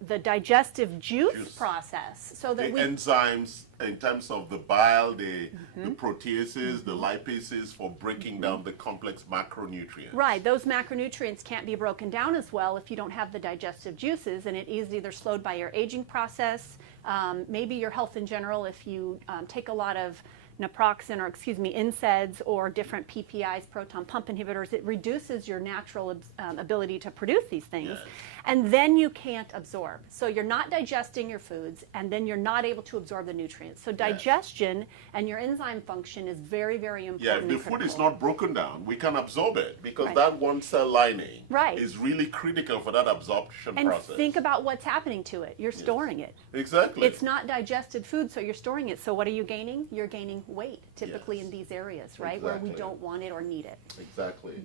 the digestive juice process so that the enzymes in terms of the bile, the proteases, the lipases for breaking down the complex macronutrients. Right, those macronutrients can't be broken down as well if you don't have the digestive juices, and it is either slowed by your aging process, maybe your health in general if you take a lot of naproxen or NSAIDs or different PPIs, proton pump inhibitors. It reduces your natural ability to produce these things. Yes. And then you can't absorb. So you're not digesting your foods, and then you're not able to absorb the nutrients. So digestion and your enzyme function is very, very important. Yeah, if the food is not broken down, we can absorb it because that one cell lining is really critical for that absorption process. And think about what's happening to it. You're storing it. Exactly. It's not digested food, so you're storing it. So what are you gaining? You're gaining weight, typically in these areas, right? Where we don't want it or need it. Exactly.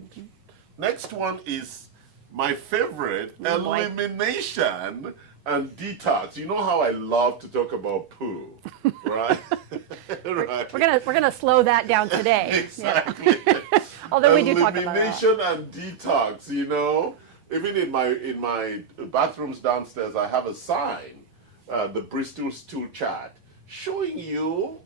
Next one is my favorite, elimination and detox. You know how I love to talk about poo, right? Right. We're gonna slow that down today. Exactly. Although we do talk about that. Elimination and detox. You know, even in my bathrooms downstairs, I have a sign, the Bristol stool chart, showing you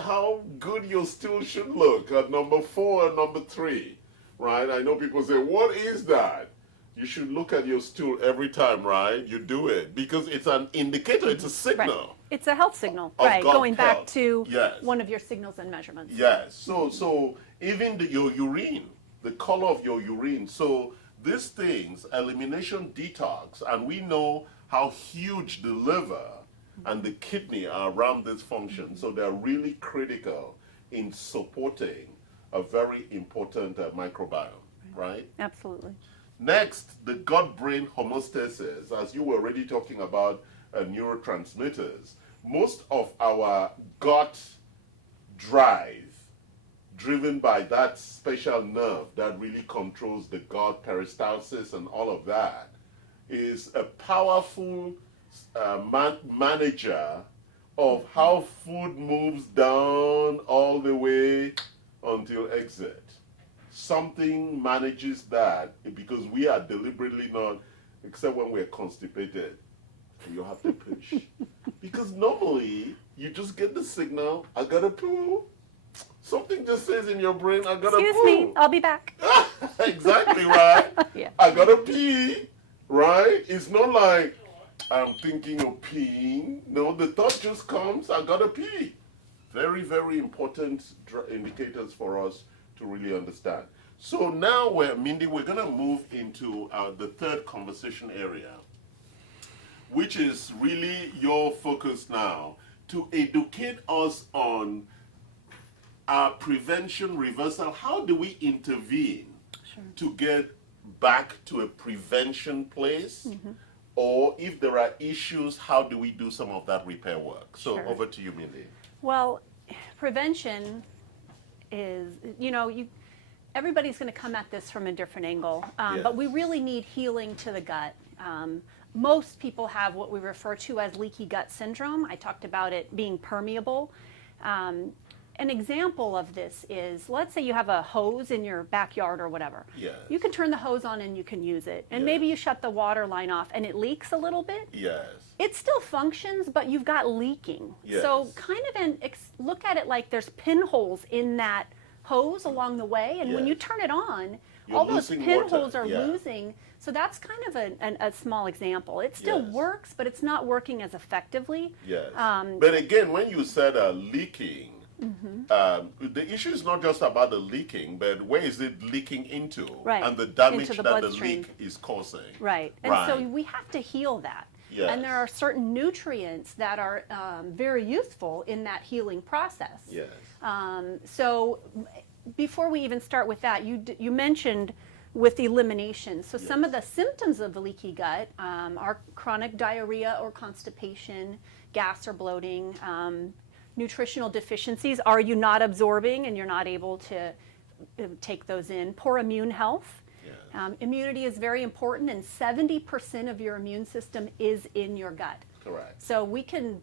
how good your stool should look at number 4 and number 3. Right? I know people say, "What is that?" You should look at your stool every time, right? You do it because it's an indicator, it's a signal. Right. It's a health signal, right? Going back to yes. one of your signals and measurements. Yes. So even your urine, the color of your urine. So these things, elimination, detox, and we know how huge the liver and the kidney are around this function. So they're really critical in supporting a very important microbiome, right? Absolutely. Next, the gut-brain homeostasis, as you were already talking about neurotransmitters. Most of our gut drive, driven by that special nerve that really controls the gut, peristalsis and all of that, is a powerful manager of how food moves down all the way until exit. Something manages that because we are deliberately not, except when we're constipated, you have to push. Because normally you just get the signal, I gotta poo. Something just says in your brain, I gotta poo. Excuse me, I'll be back. Exactly, right? Yeah. I gotta pee, right? It's not like I'm thinking of peeing. No, the thought just comes, I gotta pee. Very, very important indicators for us to really understand. So now, Mindy, we're going to move into the third conversation area, which is really your focus now, to educate us on our prevention reversal. How do we intervene to get back to a prevention place? Or if there are issues, how do we do some of that repair work? So over to you, Mindy. Well, prevention is, everybody's going to come at this from a different angle, but we really need healing to the gut. Most people have what we refer to as leaky gut syndrome. I talked about it being permeable. An example of this is, let's say you have a hose in your backyard or whatever. Yes. You can turn the hose on and you can use it. And maybe you shut the water line off and it leaks a little bit. Yes. It still functions, but you've got leaking. Yes. So kind of look at it like there's pinholes in that hose along the way. And when you turn it on, all those pinholes are losing. So that's kind of a small example. It still works, but it's not working as effectively. Yes. But again, when you said leaking, the issue is not just about the leaking, but where is it leaking into? Right. And the damage Into the that bloodstream. the leak is causing. Right. And so we have to heal that. Yes. And there are certain nutrients that are very useful in that healing process. Yes. So before we even start with that, you mentioned with elimination. So some of the symptoms of leaky gut are chronic diarrhea or constipation, gas or bloating, nutritional deficiencies. Are you not absorbing and you're not able to take those in? Poor immune health. Immunity is very important, and 70% of your immune system is in your gut. Correct. So we can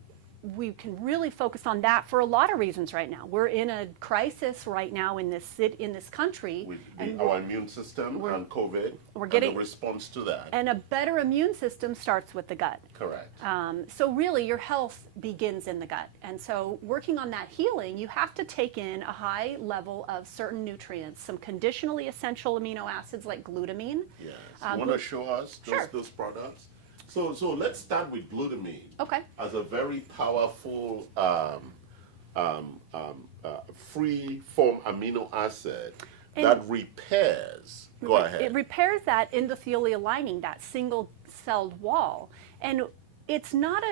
we can really focus on that for a lot of reasons right now. We're in a crisis right now in this country. With and our immune system and COVID, getting and the response to that. and a better immune system starts with the gut. Correct. So really, your health begins in the gut. And so working on that healing, you have to take in a high level of certain nutrients, some conditionally essential amino acids like glutamine. Yes. You want to show us Sure. those products? So let's start with glutamine. Okay. As a very powerful free form amino acid that repairs. Go ahead. It repairs that endothelial lining, that single-celled wall. And it's not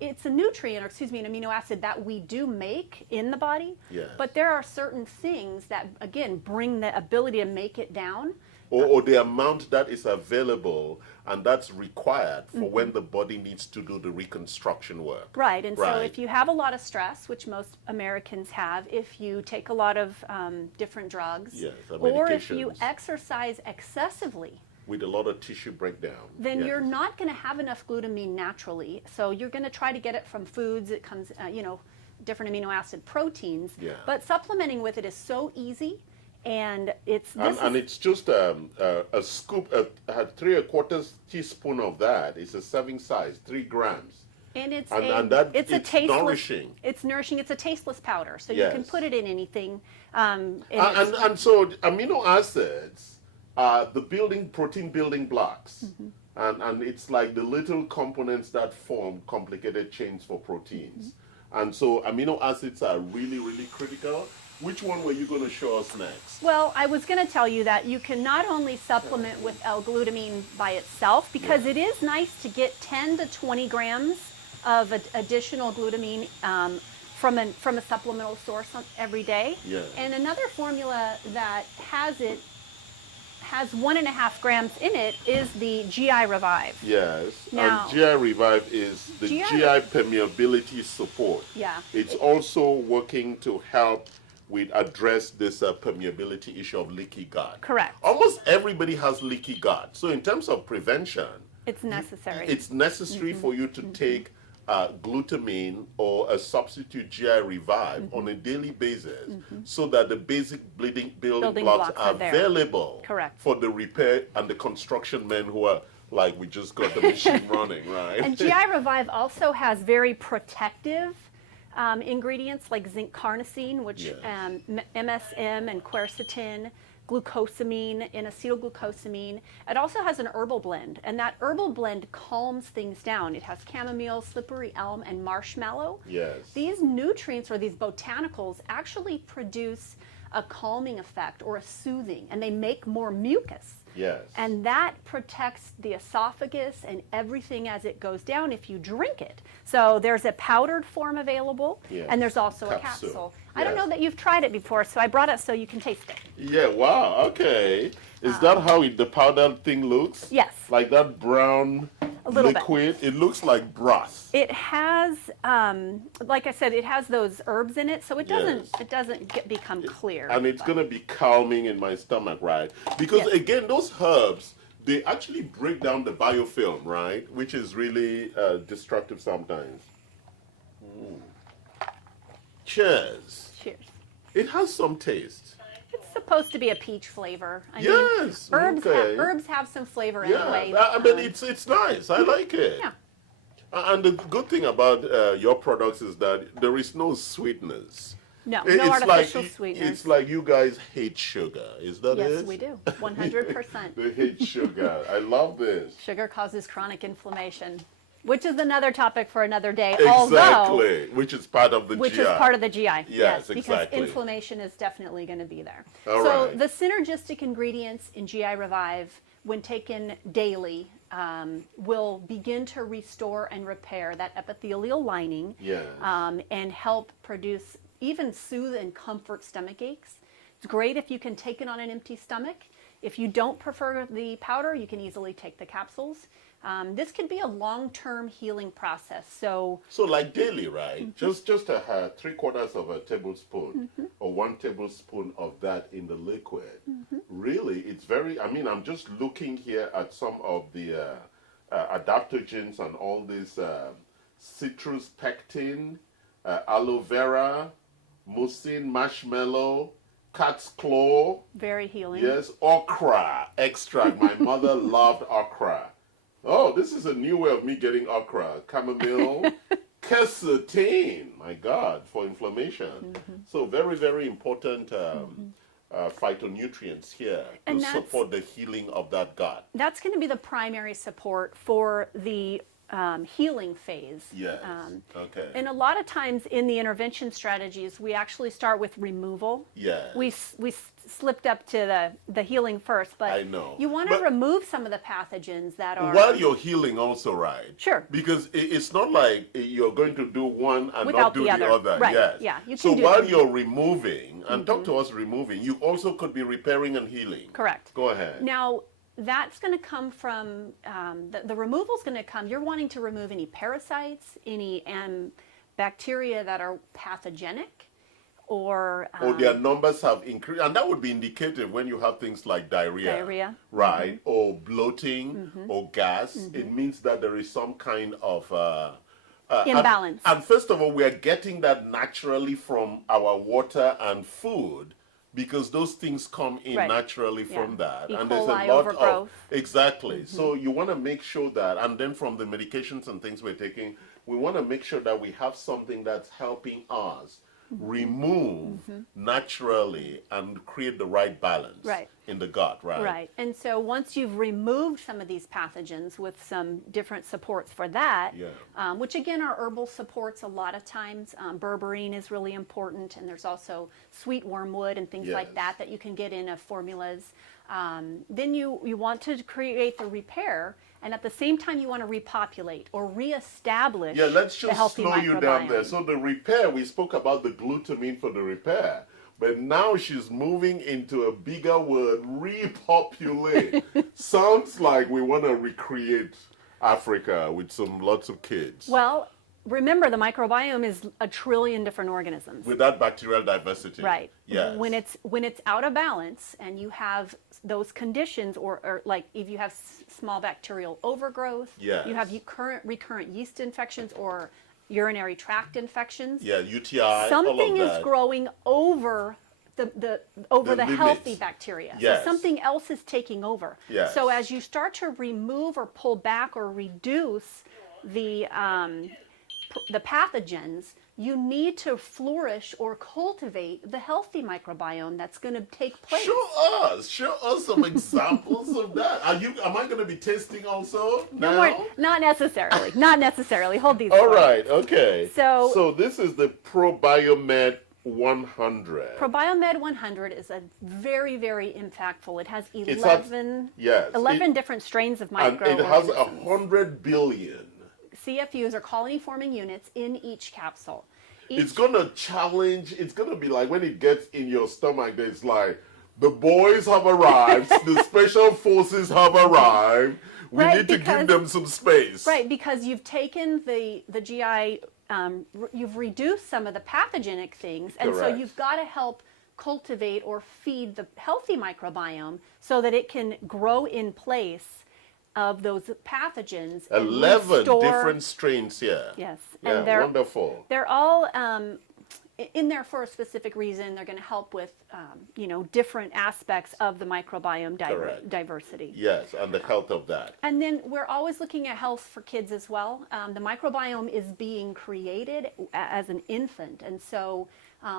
it's a nutrient, or excuse me, an amino acid that we do make in the body. Yes. But there are certain things that, again, bring the ability to make it down. Or the amount that is available and that's required for when the body needs to do the reconstruction work. Right, and so Right. if you have a lot of stress, which most Americans have, if you take a lot of different drugs, Yes, or if you medications. exercise excessively, With a lot of tissue breakdown. then Yes. you're not going to have enough glutamine naturally. So you're going to try to get it from foods. It comes, different amino acid proteins. Yeah. But supplementing with it is so easy, and And it's just a scoop, a 3/4 teaspoon of that is a serving size, 3 grams. And it's it's a tasteless, nourishing. It's nourishing. It's a tasteless powder, so you Yes. can put it in anything. And so amino acids are the protein building blocks. And it's like the little components that form complicated chains for proteins. And so amino acids are really, really critical. Which one were you going to show us next? Well, I was going to tell you that you can not only supplement with L-glutamine by itself, because it is nice to get 10 to 20 grams of additional glutamine from a supplemental source every day. Yes. And another formula that has 1.5 grams in it is the GI Revive. Yes. Now- and GI Revive is the GI permeability support. Yeah. It's also working to help with address this permeability issue of leaky gut. Correct. Almost everybody has leaky gut. So in terms of prevention, It's necessary. it's necessary for you to take glutamine or a substitute GI Revive on a daily basis so that the basic building blocks blocks are are there. available Correct. for the repair and the construction men who are like, we just got the machine running, right? And GI Revive also has very protective ingredients like zinc carnosine, which Yes. MSM and quercetin, glucosamine and acetylglucosamine. It also has an herbal blend, and that herbal blend calms things down. It has chamomile, slippery elm, and marshmallow. Yes. These nutrients, or these botanicals, actually produce a calming effect or a soothing, and they make more mucus. Yes. And that protects the esophagus and everything as it goes down if you drink it. So there's a powdered form available, Yes. and there's also a Capsule. capsule. I don't Yes. know that you've tried it before, so I brought it so you can taste it. Yeah, wow, okay. Is that how the powdered thing looks? Yes. Like that brown A little bit. liquid? It looks like broth. It has, like I said, it has those herbs in it, so it doesn't Yes. become clear. And it's going to be calming in my stomach, right? Because Yes. again, those herbs, they actually break down the biofilm, right? Which is really destructive sometimes. Cheers. Cheers. It has some taste. It's supposed to be a peach flavor. I mean, Yes, okay. herbs have some flavor Yeah, anyway. I mean, it's nice. I like it. Yeah. And the good thing about your products is that there is no sweetness. No, It's no artificial like, sweeteners. It's like you guys hate sugar. Is that it? Yes, we do. 100%. They hate sugar. I love this. Sugar causes chronic inflammation, which is another topic for another day. Exactly. Which is part of the Which GI. is part of the GI. Yes, because exactly. inflammation is definitely going to be there. All so right. the synergistic ingredients in GI Revive, when taken daily, will begin to restore and repair that epithelial lining. Yes. And help produce, even soothe and comfort stomach aches. It's great if you can take it on an empty stomach. If you don't prefer the powder, you can easily take the capsules. This could be a long-term healing process. So like daily, right? Just a 3/4 of a tablespoon or 1 tablespoon of that in the liquid. Really, it's very, I mean, I'm just looking here at some of the adaptogens and all these citrus pectin, aloe vera, mucin, marshmallow, cat's claw. Very healing. Yes, okra extract. My mother loved okra. Oh, this is a new way of me getting okra. Chamomile, quercetin, my God, for inflammation. So very, very important phytonutrients here And to that's- support the healing of that gut. That's going to be the primary support for the healing phase. Yes, okay. And a lot of times in the intervention strategies, we actually start with removal. Yes. We slipped up to the healing first, but I know. you want to But- remove some of the pathogens that are... While you're healing also, right? Sure. Because it's not like you're going to do one and Without not do the the other. other. Right, Yes. yeah, you So can do while them. you're removing, and talk to us removing, you also could be repairing and healing. Correct. Go ahead. Now, that's going to come from, the removal is going to come, you're wanting to remove any parasites, any bacteria that are pathogenic, or... Or their numbers have increased, and that would be indicative when you have things like diarrhea. Right, or bloating, or gas. It means that there is some kind of... imbalance. And first of all, we are getting that naturally from our water and food, because those things come in Right. naturally Yeah. from that. E. And there's a coli lot overgrowth. of... Exactly. So you want to make sure that, and then from the medications and things we're taking, we want to make sure that we have something that's helping us remove naturally and create the right balance Right. in the gut, right? Right. And so once you've removed some of these pathogens with some different supports for that, Yeah. which again are herbal supports a lot of times, berberine is really important, and there's also sweet wormwood and things like Yes. that you can get in formulas. Then you want to create the repair, and at the same time you want to repopulate or reestablish Yeah, let's the just healthy slow you down microbiome. there. So the repair, we spoke about the glutamine for the repair, but now she's moving into a bigger word, repopulate. Sounds like we want to recreate Africa with some lots of kids. Well, remember the microbiome is a trillion different organisms. With that bacterial diversity. Right. Yes. When it's out of balance and you have those conditions, or like if you have small bacterial overgrowth, Yes. you have recurrent yeast infections or urinary tract infections. Yeah, UTI, all of Something is that. growing over the The healthy limits. bacteria. Yes. So something else is taking over. Yes. So as you start to remove or pull back or reduce the pathogens, you need to flourish or cultivate the healthy microbiome that's going to take place. Show us some examples of that. Am I going to be tasting also now? Not necessarily. Not necessarily. Hold these. All thoughts. right, okay. So this is the ProBiomed 100. ProBiomed 100 is a very, very impactful. It has It's 11 different strains of and microorganisms. it has 100 billion. CFUs or colony-forming units in each capsule. It's going to challenge, it's going to be like when it gets in your stomach, it's like, the boys have arrived, the special forces have arrived, we Right, need to because- give them some space. Right, because you've taken the GI, you've reduced some of the pathogenic things, and so Correct. you've got to help cultivate or feed the healthy microbiome so that it can grow in place of those pathogens. and 11 restore- different strains here. Yes, Yeah, and they're wonderful. they're all in there for a specific reason. They're going to help with different aspects of the microbiome Correct. diversity. Yes, and the health of that. And then we're always looking at health for kids as well. The microbiome is being created as an infant. And so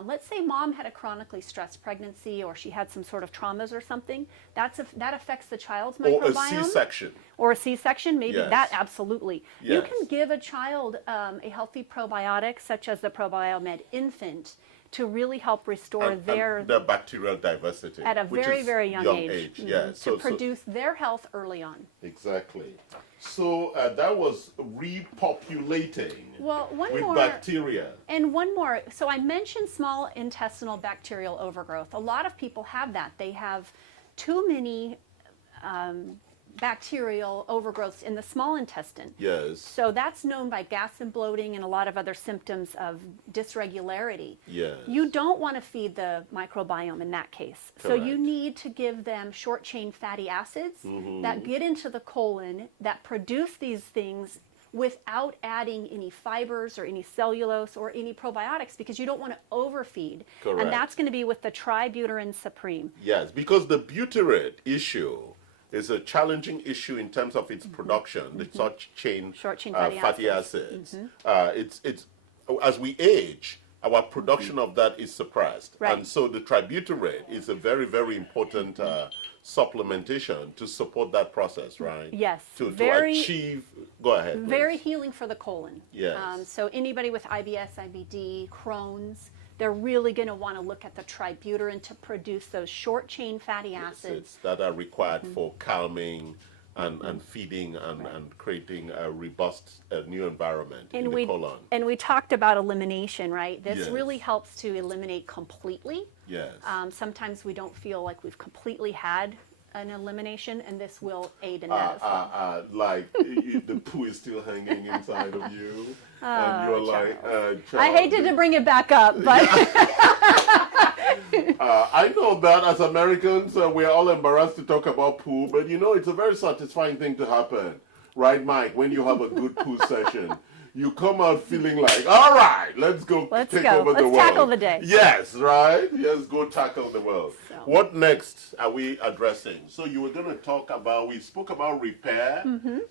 let's say mom had a chronically stressed pregnancy, or she had some sort of traumas or something. That affects the child's Or a microbiome. C-section. Or a C-section, maybe Yes. that, absolutely. You Yes. can give a child a healthy probiotic, such as the ProBiomed Infant, to really help restore And their... the bacterial diversity. at a which very, is very young age. Yes. To produce their health early on. Exactly. So that was repopulating Well, one with more, bacteria. and one more. So I mentioned small intestinal bacterial overgrowth. A lot of people have that. They have too many bacterial overgrowths in the small intestine. Yes. So that's known by gas and bloating and a lot of other symptoms of dysregularity. Yes. You don't want to feed the microbiome in that case. So you Correct. need to give them short chain fatty acids that get into the colon, that produce these things without adding any fibers or any cellulose or any probiotics, because you don't want to overfeed. Correct. And that's going to be with the Tributyrin Supreme. Yes, because the butyrate issue is a challenging issue in terms of its production, the Short chain fatty acids. It's as we age, our production of that is suppressed. Right. And so the tributyrate is a very, very important supplementation to support that process, right? Yes. To very, achieve, go ahead. Please. very healing for the colon. Yes. So anybody with IBS, IBD, Crohn's, they're really going to want to look at the tributyrin to produce those short chain fatty acids that are required for calming and feeding and creating a robust new environment in the colon. And we talked about elimination, right? This Yes. really helps to eliminate completely. Yes. Sometimes we don't feel like we've completely had an elimination, and this will aid in that as well. Like the poo is still hanging inside of you, and you're like, I hated to bring it back up, but I know that as Americans, we're all embarrassed to talk about poo, but you know, it's a very satisfying thing to happen, right, Mike? When you have a good poo session, you come out feeling like, all right, let's go take over the world. Let's tackle the day. Yes, right? Yes, go tackle the world. So. What next are we addressing? So you were going to talk about, we spoke about repair,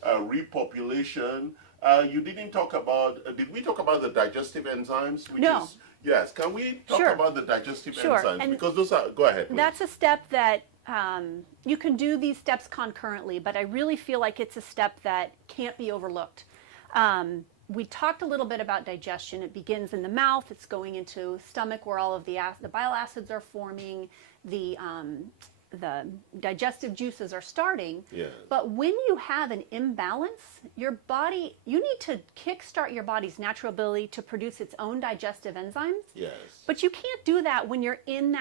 repopulation. You didn't talk about, did we talk about the digestive enzymes? Which No. Is, yes, can we talk Sure. about the digestive Sure. enzymes? And because those are, go ahead, please. that's a step that you can do these steps concurrently, but I really feel like it's a step that can't be overlooked. We talked a little bit about digestion. It begins in the mouth. It's going into stomach where all of the bile acids are forming. The digestive juices are starting. Yes. But when you have an imbalance, your body, you need to kickstart your body's natural ability to produce its own digestive enzymes. Yes. But you can't do that when you're in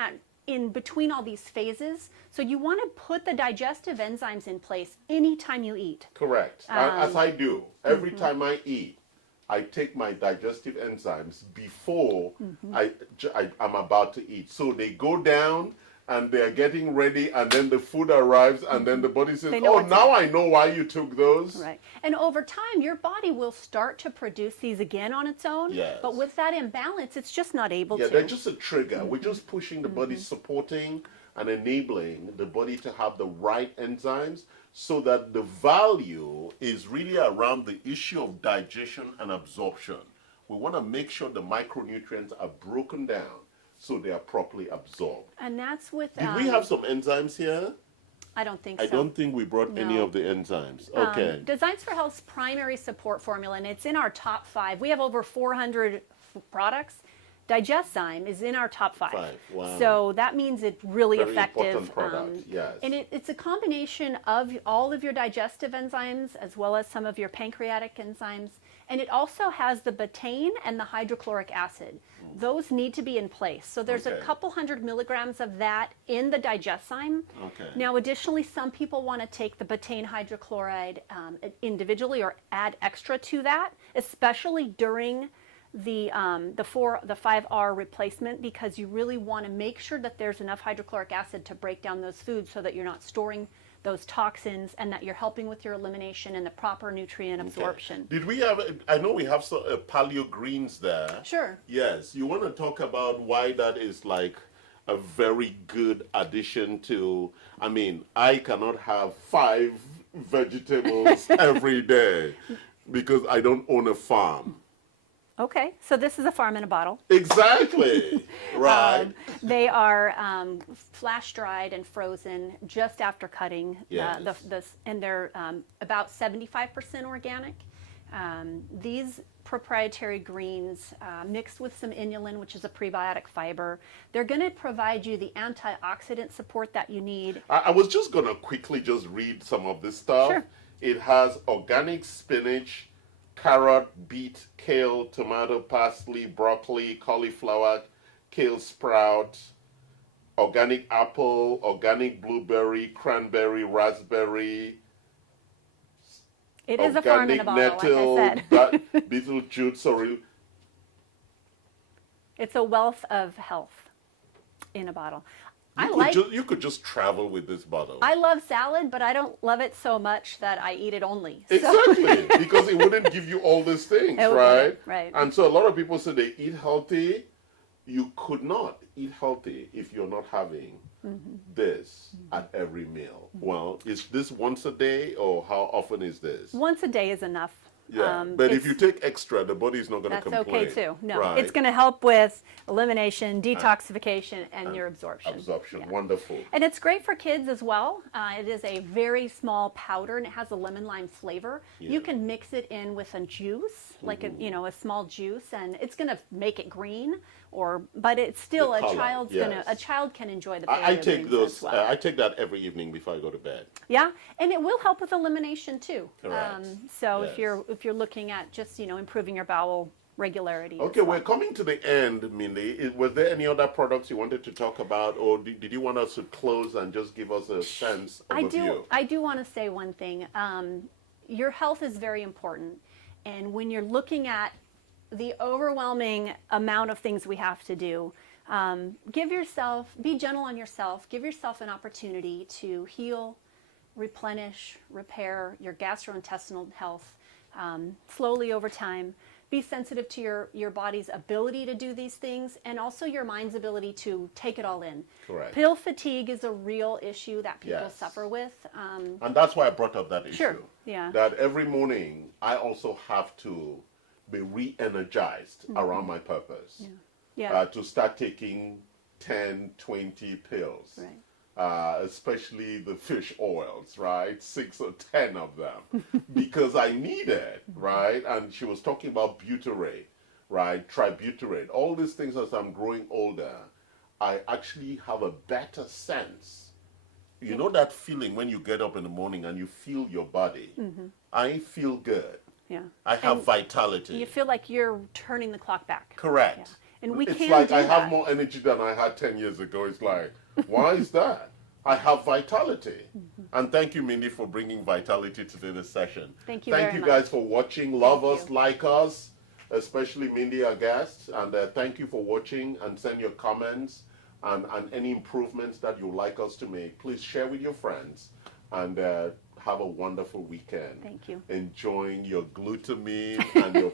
between all these phases. So you want to put the digestive enzymes in place anytime you eat. Correct. As I do. Every time I eat, I take my digestive enzymes before I'm about to eat. So they go down and they're getting ready, and then the food arrives, and then the body says, oh, now I know why you took those. Right. And over time, your body will start to produce these again on its own. Yes. But with that imbalance, it's just not able to. Yeah, they're just a trigger. We're just pushing the body, supporting and enabling the body to have the right enzymes, so that the value is really around the issue of digestion and absorption. We want to make sure the micronutrients are broken down so they are properly absorbed. And that's with... Did we have some enzymes here? I don't think so. I don't think we brought any No. of the enzymes. Okay. Designs for Health's primary support formula, and it's in our top 5. We have over 400 products. Digeszyme is in our top 5. Wow. So that means it's really Very effective. important product, yes. And it's a combination of all of your digestive enzymes as well as some of your pancreatic enzymes. And it also has the betaine and the hydrochloric acid. Those need to be in place. So there's a couple hundred milligrams of that in the Digeszyme. Okay. Now, additionally, some people want to take the betaine hydrochloride individually or add extra to that, especially during the 5R replacement, because you really want to make sure that there's enough hydrochloric acid to break down those foods so that you're not storing those toxins and that you're helping with your elimination and the proper nutrient absorption. Did we have, I know we have some paleo greens there. Sure. Yes. You want to talk about why that is like a very good addition to, I mean, I cannot have 5 vegetables every day because I don't own a farm. Okay, so this is a farm in a bottle. Exactly. Right. They are flash dried and frozen just after cutting. Yes. And they're about 75% organic. These proprietary greens mixed with some inulin, which is a prebiotic fiber, they're going to provide you the antioxidant support that you need. I was just going to quickly just read some of this stuff. Sure. It has organic spinach, carrot, beet, kale, tomato, parsley, broccoli, cauliflower, kale sprout, organic apple, organic blueberry, cranberry, raspberry. It is a farm in a bottle, nettle, like I said. beetroot, sorry. It's a wealth of health in a bottle. You could just travel with this bottle. I love salad, but I don't love it so much that I eat it only. Exactly, because it wouldn't give you all these things, right? Right. And so a lot of people say they eat healthy. You could not eat healthy if you're not having this at every meal. Well, is this once a day, or how often is this? Once a day is enough. Yeah, but if you take extra, the body is not going to complain. That's okay too. No, right? It's going to help with elimination, detoxification, and your absorption. Absorption, Yeah. wonderful. And it's great for kids as well. It is a very small powder, and it has a lemon lime flavor. Yeah. You can mix it in with a juice, like a small juice, and it's going to make it green. But it's still The color, a child can enjoy the I take greens those. as well. I take that every evening before I go to bed. Yeah, and it will help with elimination too. Correct. So Yes. if you're looking at just improving your bowel regularity. Okay, we're coming to the end, Mindy. Was there any other products you wanted to talk about, or did you want us to close and just give us a sense overview? I do want to say one thing. Your health is very important, and when you're looking at the overwhelming amount of things we have to do, be gentle on yourself. Give yourself an opportunity to heal, replenish, repair your gastrointestinal health slowly over time. Be sensitive to your body's ability to do these things, and also your mind's ability to take it all in. Correct. Pill fatigue is a real issue that people Yes. suffer with. And that's why I brought up that issue. Sure, yeah. That every morning I also have to be re-energized around my purpose. Yeah. To start taking 10, 20 pills. Right. Especially the fish oils, right? 6 or 10 of them, because I need it, right? And she was talking about butyrate, right? Tributyrate. All these things as I'm growing older, I actually have a better sense. You know that feeling when you get up in the morning and you feel your body? I feel good. Yeah. I have vitality. You feel like you're turning the clock back. Correct. Yeah. And we It's can like do I that. have more energy than I had 10 years ago. It's like, why is that? I have vitality. And thank you, Mindy, for bringing vitality to this session. Thank you Thank very you much. guys for watching. Love Thank us, you. like us, especially Mindy, our guest. And thank you for watching, and send your comments and any improvements that you'd like us to make. Please share with your friends, and have a wonderful weekend. Thank you. Enjoying your glutamine and your